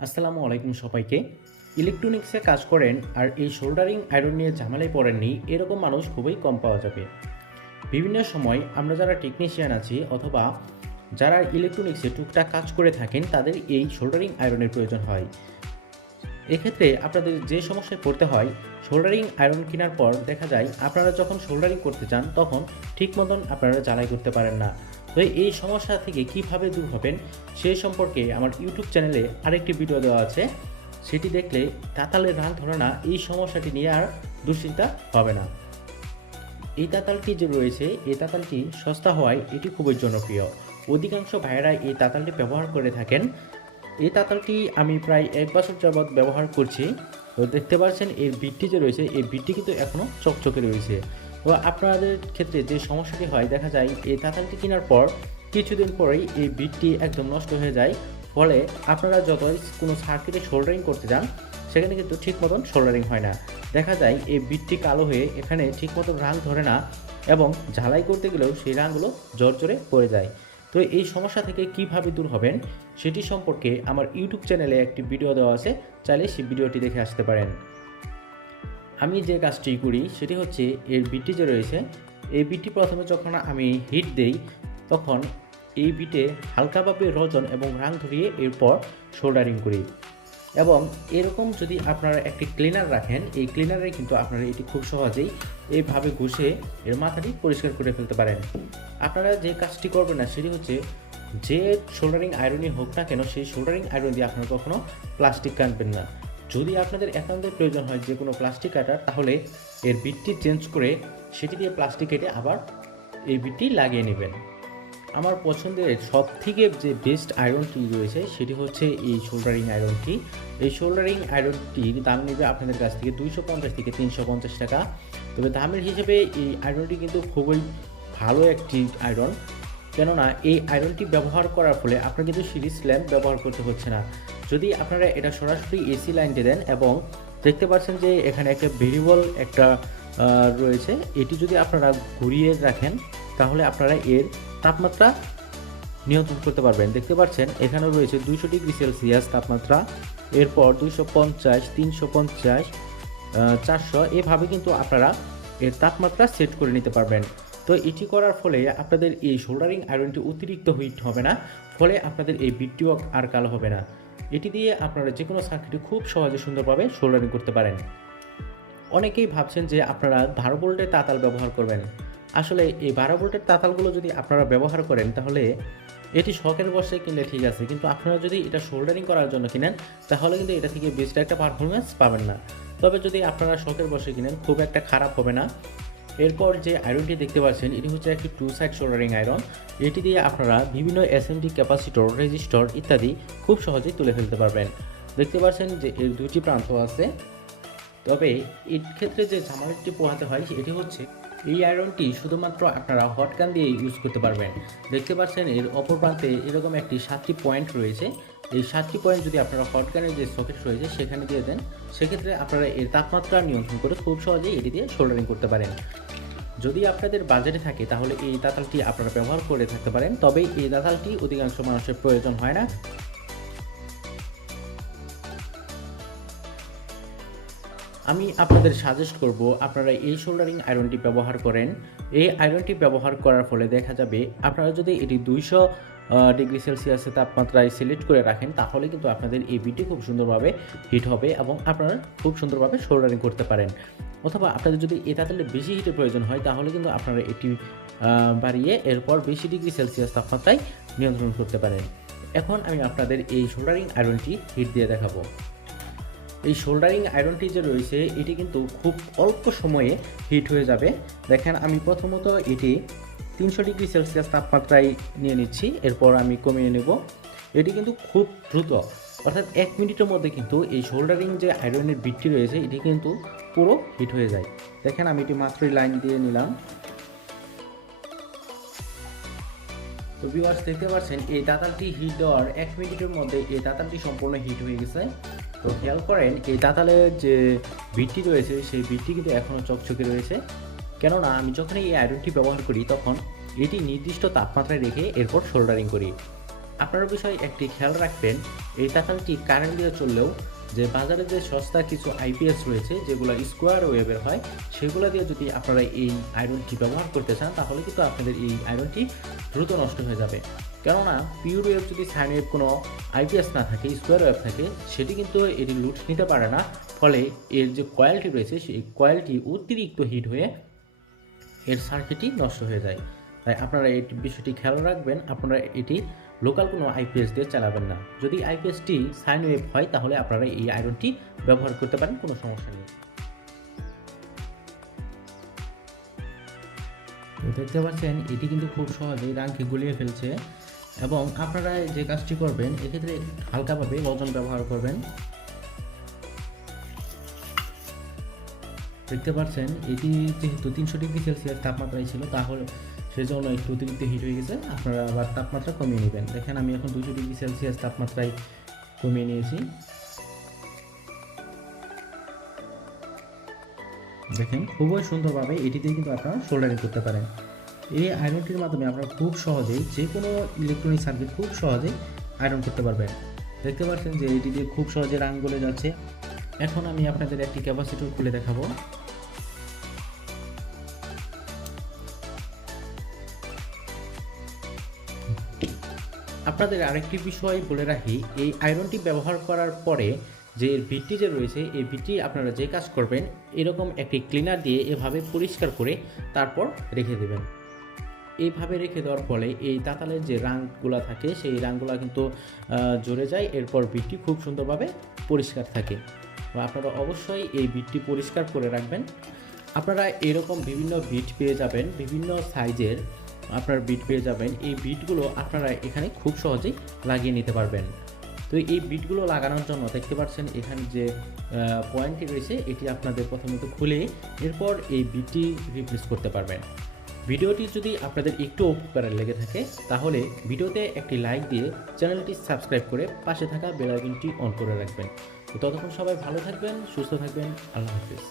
আসসালামু আলাইকুম সবাইকে। ইলেকট্রনিক্সে কাজ করেন আর এই সোল্ডারিং আয়রন নিয়ে ঝামেলায় পড়েননি এরকম মানুষ খুবই কম পাওয়া যাবে। বিভিন্ন সময় আমরা যারা টেকনিশিয়ান আছি অথবা যারা ইলেকট্রনিক্সে টুকটাক কাজ করে থাকেন তাদের এই সোল্ডারিং আয়রনের প্রয়োজন হয়। এক্ষেত্রে আপনাদের যে সমস্যায় পড়তে হয়, সোল্ডারিং আয়রন কেনার পর দেখা যায় আপনারা যখন সোল্ডারিং করতে চান তখন ঠিক মতন আপনারা ঝালাই করতে পারেন না। তো এই সমস্যা থেকে কিভাবে দূর হবেন সেই সম্পর্কে আমার ইউটিউব চ্যানেলে আরেকটি ভিডিও দেওয়া আছে, সেটি দেখলে তাতালের রান ধরে না এই সমস্যাটি নিয়ে আর দুশ্চিন্তা হবে না। এই তাতালটি যে রয়েছে এই তাতালটি সস্তা হওয়ায় এটি খুবই জনপ্রিয়। অধিকাংশ ভাইয়েরা এই তাতালটি ব্যবহার করে থাকেন। এই তাতালটি আমি প্রায় 1 বছর যাবৎ ব্যবহার করছি। তো দেখতে পাচ্ছেন এর বিটটি যে রয়েছে এই বিটটি কিন্তু এখনও চকচকে রয়েছে। তো আপনাদের ক্ষেত্রে যে সমস্যাটি হয় দেখা যায় এই তাতালটি কেনার পর কিছুদিন পরেই এই বিটটি একদম নষ্ট হয়ে যায়। ফলে আপনারা যতই কোনো সার্কিটে সোল্ডারিং করতে যান সেখানে কিন্তু ঠিক মতন সোল্ডারিং হয় না। দেখা যায় এই বিটটি কালো হয়ে এখানে ঠিক মতন রাং ধরে না এবং ঝালাই করতে গেলেও সেই রাংগুলো জর্জরে পড়ে যায়। তো এই সমস্যা থেকে কিভাবে দূর হবেন সেটি সম্পর্কে আমার ইউটিউব চ্যানেলে একটি ভিডিও দেওয়া আছে, চাইলে সেই ভিডিওটি দেখে আসতে পারেন। আমি যে কাজটি করি সেটি হচ্ছে এর বিটটি যে রয়েছে এই বিটটি প্রথমে যখন আমি হিট দেই তখন এই বিটে হালকাভাবে রজন এবং রাং ধরিয়ে এরপর সোল্ডারিং করি। এবং এরকম যদি আপনারা একটি ক্লিনার রাখেন এই ক্লিনারে কিন্তু আপনারা এটি খুব সহজেই এইভাবে ঘষে এর মাথাটি পরিষ্কার করে ফেলতে পারেন। আপনারা যে কাজটি করবেন না সেটি হচ্ছে যে সোল্ডারিং আয়রনই হোক না কেন সেই সোল্ডারিং আয়রন দিয়ে আপনারা কখনো প্লাস্টিক কাটবেন না। যদি আপনাদের একান্তের প্রয়োজন হয় যে কোনো প্লাস্টিক কাটার তাহলে এর বিটটি চেঞ্জ করে সেটি দিয়ে প্লাস্টিক কেটে আবার এই বিটটি লাগিয়ে নেবেন। আমার পছন্দের সবথেকে যে বেস্ট আয়রনটি রয়েছে সেটি হচ্ছে এই সোল্ডারিং আয়রনটি। এই সোল্ডারিং আয়রনটির দাম নেবে আপনাদের কাছ থেকে 250 থেকে 350 টাকা। তবে দামের হিসেবে এই আয়রনটি কিন্তু খুবই ভালো একটি আয়রন, কেননা এই আয়রনটি ব্যবহার করার ফলে আপনার কিন্তু সিরিজ ল্যাম্প ব্যবহার করতে হচ্ছে না। যদি আপনারা এটা সরাসরি এসি লাইনটি দেন এবং দেখতে পাচ্ছেন যে এখানে একটা ভেরিয়েবল একটা রয়েছে, এটি যদি আপনারা ঘুরিয়ে রাখেন তাহলে আপনারা এর তাপমাত্রা নিয়ন্ত্রণ করতে পারবেন। দেখতে পাচ্ছেন এখানে রয়েছে 200 ডিগ্রি সেলসিয়াস তাপমাত্রা, এরপর 250, 350, 400 এভাবে কিন্তু আপনারা এর তাপমাত্রা সেট করে নিতে পারবেন। তো এটি করার ফলে আপনাদের এই সোল্ডারিং আয়রনটি অতিরিক্ত হিট হবে না, ফলে আপনাদের এই বিটটিও আর কালো হবে না। এটি দিয়ে আপনারা যে কোনো সার্কিটে খুব সহজে সুন্দরভাবে সোল্ডারিং করতে পারেন। অনেকেই ভাবছেন যে আপনারা 12 ভোল্টের তাতাল ব্যবহার করবেন। আসলে এই 12 ভোল্টের তাতালগুলো যদি আপনারা ব্যবহার করেন তাহলে এটি শখের বশে কিনলে ঠিক আছে, কিন্তু আপনারা যদি এটা সোল্ডারিং করার জন্য কিনেন তাহলে কিন্তু এটা থেকে বেস্ট একটা পারফরমেন্স পাবেন না। তবে যদি আপনারা শখের বশে কিনেন খুব একটা খারাপ হবে না। এরপর যে আয়রনটি দেখতে পাচ্ছেন এটি হচ্ছে একটি 2 সাইড সোল্ডারিং আয়রন। এটি দিয়ে আপনারা বিভিন্ন এসএমডি ক্যাপাসিটর, রেজিস্টর ইত্যাদি খুব সহজেই তুলে ফেলতে পারবেন। দেখতে পাচ্ছেন যে এর দুটি প্রান্ত আছে। তবে এর ক্ষেত্রে যে ঝামেলাটি পোহাতে হয় এটি হচ্ছে এই আয়রনটি শুধুমাত্র আপনারা হট গান দিয়ে ইউজ করতে পারবেন। দেখতে পাচ্ছেন এর অপর প্রান্তে এরকম একটি 7টি পয়েন্ট রয়েছে। এই 7টি পয়েন্ট যদি আপনারা হট গানের যে সকেট রয়েছে সেখানে দিয়ে দেন সেক্ষেত্রে আপনারা এর তাপমাত্রা নিয়ন্ত্রণ করে খুব সহজেই এটি দিয়ে সোল্ডারিং করতে পারেন। যদি আপনাদের বাজেটে থাকে তাহলে এই তাতালটি আপনারা ব্যবহার করে থাকতে পারেন, তবে এই তাতালটি অধিকাংশ মানুষের প্রয়োজন হয় না। আমি আপনাদের সাজেস্ট করব আপনারা এই সোল্ডারিং আয়রনটি ব্যবহার করেন। এই আয়রনটি ব্যবহার করার ফলে দেখা যাবে আপনারা যদি এটি 200 ডিগ্রি সেলসিয়াসের তাপমাত্রায় সিলেক্ট করে রাখেন তাহলে কিন্তু আপনাদের এই বিটটি খুব সুন্দরভাবে হিট হবে এবং আপনারা খুব সুন্দরভাবে সোল্ডারিং করতে পারেন। অথবা আপনাদের যদি এই তাতালে বেশি হিটের প্রয়োজন হয় তাহলে কিন্তু আপনারা এটি বাড়িয়ে এরপর বেশি ডিগ্রি সেলসিয়াস তাপমাত্রায় নিয়ন্ত্রণ করতে পারেন। এখন আমি আপনাদের এই সোল্ডারিং আয়রনটি হিট দিয়ে দেখাবো। এই সোল্ডারিং আয়রনটি যে রয়েছে এটি কিন্তু খুব অল্প সময়ে হিট হয়ে যাবে। দেখেন আমি প্রথমত এটি 300 ডিগ্রি সেলসিয়াস তাপমাত্রায় নিয়ে নিচ্ছি, এরপর আমি কমিয়ে নেব। এটি কিন্তু খুব দ্রুত, অর্থাৎ 1 মিনিটের মধ্যে কিন্তু এই সোল্ডারিং যে আয়রনের বিটটি রয়েছে এটি কিন্তু পুরো হিট হয়ে যায়। দেখেন আমি এটি মাত্রই লাইন দিয়ে নিলাম। তো ভিউয়ার্স দেখতে পাচ্ছেন এই তাতালটি হিট দেওয়ার 1 মিনিটের মধ্যে এই তাতালটি সম্পূর্ণ হিট হয়ে গেছে। তো খেয়াল করেন এই তাতালের যে বিটটি রয়েছে সেই বিটটি কিন্তু এখনও চকচকে রয়েছে, কেননা আমি যখন এই আয়রনটি ব্যবহার করি তখন এটি নির্দিষ্ট তাপমাত্রায় রেখে এরপর সোল্ডারিং করি। আপনার বিষয়ে একটি খেয়াল রাখবেন, এই তাতালটি কারেন্ট দিয়ে চললেও যে বাজারে যে সস্তা কিছু আইপিএস রয়েছে যেগুলো স্কোয়ার ওয়েভের হয়, সেগুলো দিয়ে যদি আপনারা এই আয়রনটি ব্যবহার করতে চান তাহলে কিন্তু আপনাদের এই আয়রনটি দ্রুত নষ্ট হয়ে যাবে। কেননা পিওর ওয়েভ যদি সাইন ওয়েভ কোনো আইপিএস না থাকে, স্কোয়ার ওয়েভ থাকে, সেটি কিন্তু এটি লুট নিতে পারে না। ফলে এর যে কয়েলটি রয়েছে সেই কয়েলটি অতিরিক্ত হিট হয়ে এর সার্কিটই নষ্ট হয়ে যায়। তাই আপনারা এই বিষয়টি খেয়াল রাখবেন, আপনারা এটি লোকাল কোনো আইপিএস দিয়ে চালাবেন না। যদি আইপিএসটি সাইন ওয়েভ হয় তাহলে আপনারা এই আয়রনটি ব্যবহার করতে পারেন, কোনো সমস্যা নেই। তো দেখতে পাচ্ছেন এটি কিন্তু খুব সহজেই রাঙকে গুলিয়ে ফেলছে। এবং আপনারা যে কাজটি করবেন, এক্ষেত্রে হালকাভাবে লবণ ব্যবহার করবেন। দেখতে পাচ্ছেন এটি যেহেতু 300 ডিগ্রি সেলসিয়াস তাপমাত্রায় ছিল, তাহলে সেজন্য একটু অতিরিক্ত হিট হয়ে গেছে। আপনারা আবার তাপমাত্রা কমিয়ে নেবেন। দেখেন আমি এখন 200 ডিগ্রি সেলসিয়াস তাপমাত্রায় কমিয়ে নিয়েছি। দেখেন খুবই সুন্দরভাবে এটিতে কিন্তু আপনারা সোল্ডারিং করতে পারেন। এই আয়রনটির মাধ্যমে আপনারা খুব সহজেই যে কোনো ইলেকট্রনিক সার্কিট খুব সহজেই আয়রন করতে পারবেন। দেখতে পাচ্ছেন যে এটিতে খুব সহজে রাং গলে যাচ্ছে। এখন আমি আপনাদের একটি ক্যাপাসিটর খুলে দেখাবো। আপনাদের আরেকটি বিষয় বলে রাখি, এই আয়রনটি ব্যবহার করার পরে যে ভিটটি যে রয়েছে, এই ভিটটি আপনারা যে কাজ করবেন এরকম একটি ক্লিনার দিয়ে এভাবে পরিষ্কার করে তারপর রেখে দেবেন। এইভাবে রেখে দেওয়ার ফলে এই তাতালের যে রাংগুলো থাকে সেই রাংগুলো কিন্তু ঝরে যায়, এরপর ভিটটি খুব সুন্দরভাবে পরিষ্কার থাকে। আপনারা অবশ্যই এই ভিটটি পরিষ্কার করে রাখবেন। আপনারা এরকম বিভিন্ন ভিট পেয়ে যাবেন, বিভিন্ন সাইজের আপনার বিট পেয়ে যাবেন। এই বিটগুলো আপনারা এখানে খুব সহজেই লাগিয়ে নিতে পারবেন। তো এই বিটগুলো লাগানোর জন্য দেখতে পাচ্ছেন এখানে যে পয়েন্টটি রয়েছে, এটি আপনাদের প্রথমত খুলে এরপর এই বিটটি রিপ্লেস করতে পারবেন। ভিডিওটি যদি আপনাদের একটু উপকারে লেগে থাকে তাহলে ভিডিওতে একটি লাইক দিয়ে চ্যানেলটি সাবস্ক্রাইব করে পাশে থাকা বেল আইকনটি অন করে রাখবেন। তো ততক্ষণ সবাই ভালো থাকবেন, সুস্থ থাকবেন। আল্লাহ হাফেজ।